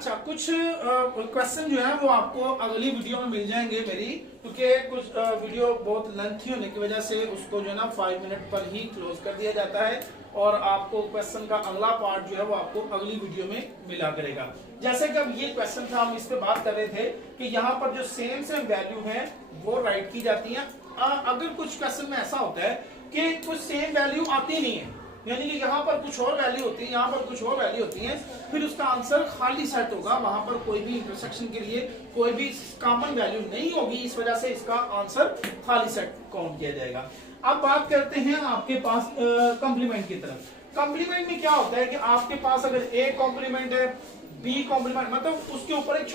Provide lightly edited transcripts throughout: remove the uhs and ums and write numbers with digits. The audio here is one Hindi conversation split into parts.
अच्छा, कुछ क्वेश्चन जो है वो आपको अगली वीडियो में मिल जाएंगे मेरी, क्योंकि कुछ वीडियो बहुत लेंथी होने की वजह से उसको जो है ना 5 मिनट पर ही क्लोज कर दिया जाता है और आपको क्वेश्चन का अगला पार्ट जो है वो आपको अगली वीडियो में मिला करेगा। जैसे कि अब ये क्वेश्चन था, हम इस पे बात कर रहे थे कि यहाँ पर जो सेम वैल्यू है वो राइट की जाती है। अगर कुछ क्वेश्चन में ऐसा होता है कि कुछ सेम वैल्यू आती नहीं है, यानी कि यहाँ पर कुछ और वैल्यू होती है, यहाँ पर कुछ और वैल्यू होती है, फिर उसका आंसर खाली सेट होगा, वहां पर कोई भी इंटरसेक्शन के लिए कोई भी कॉमन वैल्यू नहीं होगी, इस वजह से इसका आंसर खाली सेट काउंट किया जाएगा। अब बात करते हैं आपके पास कॉम्प्लीमेंट की तरफ। कॉम्प्लीमेंट में क्या होता है कि आपके पास अगर ए कॉम्प्लीमेंट है, बी कॉम्प्लीमेंट, मतलब उसके ऊपर एक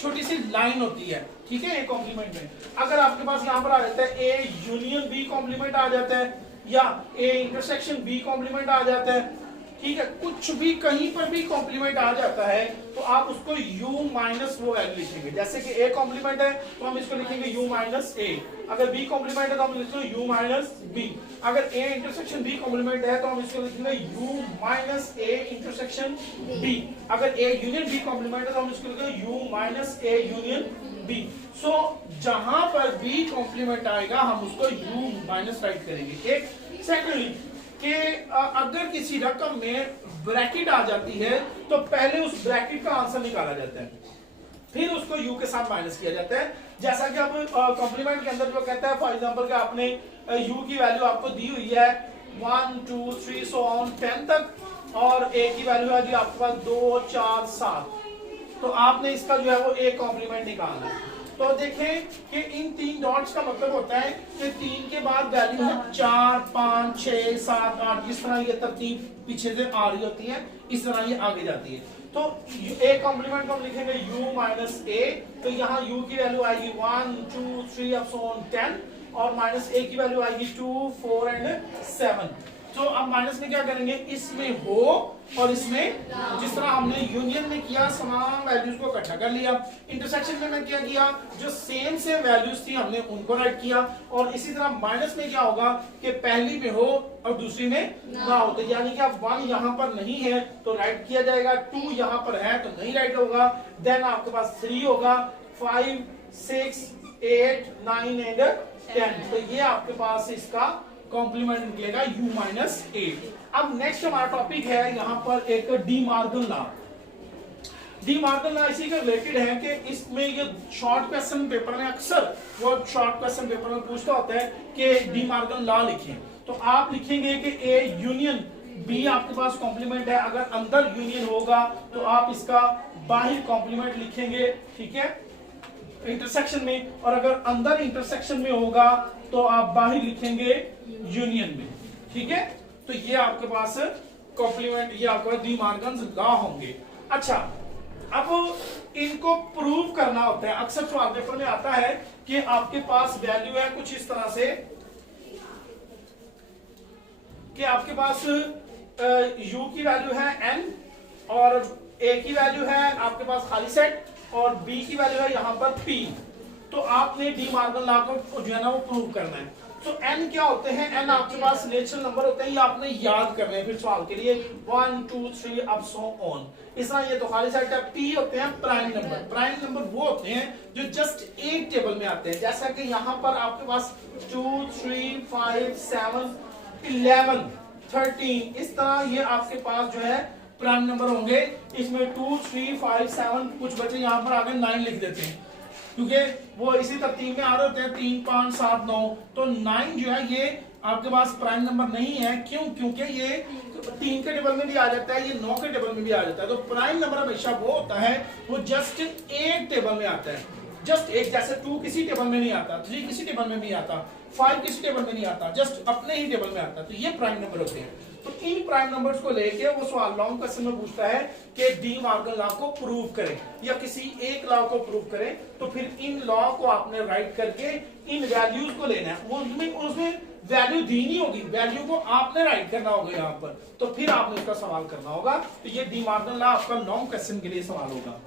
छोटी सी लाइन होती है, ठीक है। ए कॉम्प्लीमेंट में अगर आपके पास यहाँ पर आ जाता है ए यूनियन बी कॉम्प्लीमेंट आ जाता है, या ए इंटरसेक्शन बी कॉम्प्लीमेंट आ जाता है, ठीक है, कुछ भी कहीं पर भी कॉम्प्लीमेंट आ जाता है तो आप उसको u माइनस वो वैल्यू लिखेंगे। जैसे कि a कॉम्प्लीमेंट है तो हम इसको लिखेंगे u माइनस a, अगर b कॉम्प्लीमेंट है तो हम लिखेंगे u माइनस b, अगर a इंटरसेक्शन b कॉम्प्लीमेंट है तो हम इसको लिखेंगे u minus a intersection b, अगर a यूनियन b कॉम्प्लीमेंट है तो हम इसको लिखेंगे u minus a union b। सो जहां पर b कॉम्प्लीमेंट आएगा हम उसको u माइनस राइट करेंगे। एक सेकेंडली कि अगर किसी रकम में ब्रैकेट आ जाती है तो पहले उस ब्रैकेट का आंसर निकाला जाता है, फिर उसको u के साथ माइनस किया जाता है। जैसा कि अब कॉम्प्लीमेंट के अंदर जो कहता है, फॉर एग्जांपल कि आपने u की वैल्यू आपको दी हुई है 1 2 3 सो ऑन 10 तक, और a की वैल्यू है जी आपके पास 2 4 7, तो आपने इसका जो है वो a कॉम्प्लीमेंट निकालना है। तो देखें कि इन 3 डॉट्स का मतलब होता है कि 3 के बाद वैल्यू है 4 5 6 7 8, जिस तरह ये तरतीब पीछे से आ रही होती है इस तरह ये आगे जाती है। तो a कॉम्प्लीमेंट को हम लिखेंगे u माइनस a, तो यहाँ u की वैल्यू आएगी 1 2 3 अप सो ऑन 10, और माइनस a की वैल्यू आएगी 2 4 एंड 7। तो अब माइनस में क्या करेंगे, इसमें हो और इसमें, जिस तरह हमने यूनियन में किया समान वैल्यूज को इकट्ठा कर लिया, इंटरसेक्शन में मैं क्या किया, जो सेम वैल्यूज थी हमने उनको राइट किया, और इसी तरह माइनस में क्या होगा कि पहली में हो और दूसरी में ना हो, तो यानी कि अब 1 यहाँ पर नहीं है तो राइट किया जाएगा, 2 यहाँ पर है तो नहीं राइट होगा, देन आपके पास 3 होगा, 5 6 8 9 एंड 10, तो ये आपके पास इसका कॉम्प्लीमेंट निकलेगा u माइनस a। अब नेक्स्ट हमारा टॉपिक है यहाँ पर एक D Morgan law. D Morgan law इसी के रिलेटेड है कि इसमें ये शॉर्ट क्वेश्चन पेपर में अक्सर वो शॉर्ट क्वेश्चन पेपर में पूछता होता है कि डी मार्गन लॉ लिखें, तो आप लिखेंगे कि a यूनियन b आपके पास कॉम्प्लीमेंट है, अगर अंदर यूनियन होगा तो आप इसका बाहर कॉम्प्लीमेंट लिखेंगे, ठीक है, इंटरसेक्शन में, और अगर अंदर इंटरसेक्शन में होगा तो आप बाहर लिखेंगे यूनियन में, ठीक है। तो ये आपके पास कॉम्प्लीमेंट, ये आपके पास डी मार्गन्स लॉ होंगे। अच्छा, अब इनको प्रूव करना होता है, अक्सर सवाल पेपर में आता है कि आपके पास वैल्यू है कुछ इस तरह से कि आपके पास u की वैल्यू है n और a की वैल्यू है आपके पास खाली सेट और b की वैल्यू है यहाँ पर p, तो आपने डी मार्गन लॉ को जो है ना वो प्रूव करना है। तो n क्या होते हैं, n आपके पास नेचुरल नंबर होते हैं, ये आपने याद करने हैं फिर सवाल के लिए 1 2 3 अप सो ऑन, इस तरह ये तो खाली सेट है। p होते हैं प्राइम नंबर, प्राइम नंबर वो होते हैं जो जस्ट एक टेबल में आते हैं, जैसा कि यहाँ पर आपके पास 2 3 5 7 11 13, इस तरह ये आपके पास जो है प्राइम नंबर होंगे। इसमें 2 3 5 7, कुछ बच्चे यहाँ पर आगे 9 लिख देते हैं क्योंकि वो इसी तरतीब में आ रहे होते हैं 3 5 7 9, तो 9 जो है ये आपके पास प्राइम नंबर नहीं है। क्यों? क्योंकि ये 3 के टेबल में भी आ जाता है, ये 9 के टेबल में भी आ जाता है। तो प्राइम नंबर हमेशा वो होता है वो जस्ट एक टेबल में आता है, जस्ट एक, जैसे 2 किसी टेबल में नहीं आता, 3 किसी टेबल में नहीं आता, 5 किसी टेबल में नहीं आता, जस्ट अपने ही टेबल में आता है। तो ये प्राइम नंबर होते हैं। तो इन प्राइम नंबर्स को लेके वो सवाल लॉन्ग क्वेश्चन में पूछता है कि डी मार्गन लॉ को प्रूव करें या किसी एक लॉ को प्रूव करें, तो फिर इन लॉ को आपने राइट करके इन वैल्यूज को लेना है, उसमें वैल्यू दी नहीं होगी, वैल्यू को आपने राइट करना होगा यहाँ पर, तो फिर आपने इसका सवाल करना होगा। तो ये डी मार्गन लॉ आपका लॉन्ग क्वेश्चन के लिए सवाल होगा।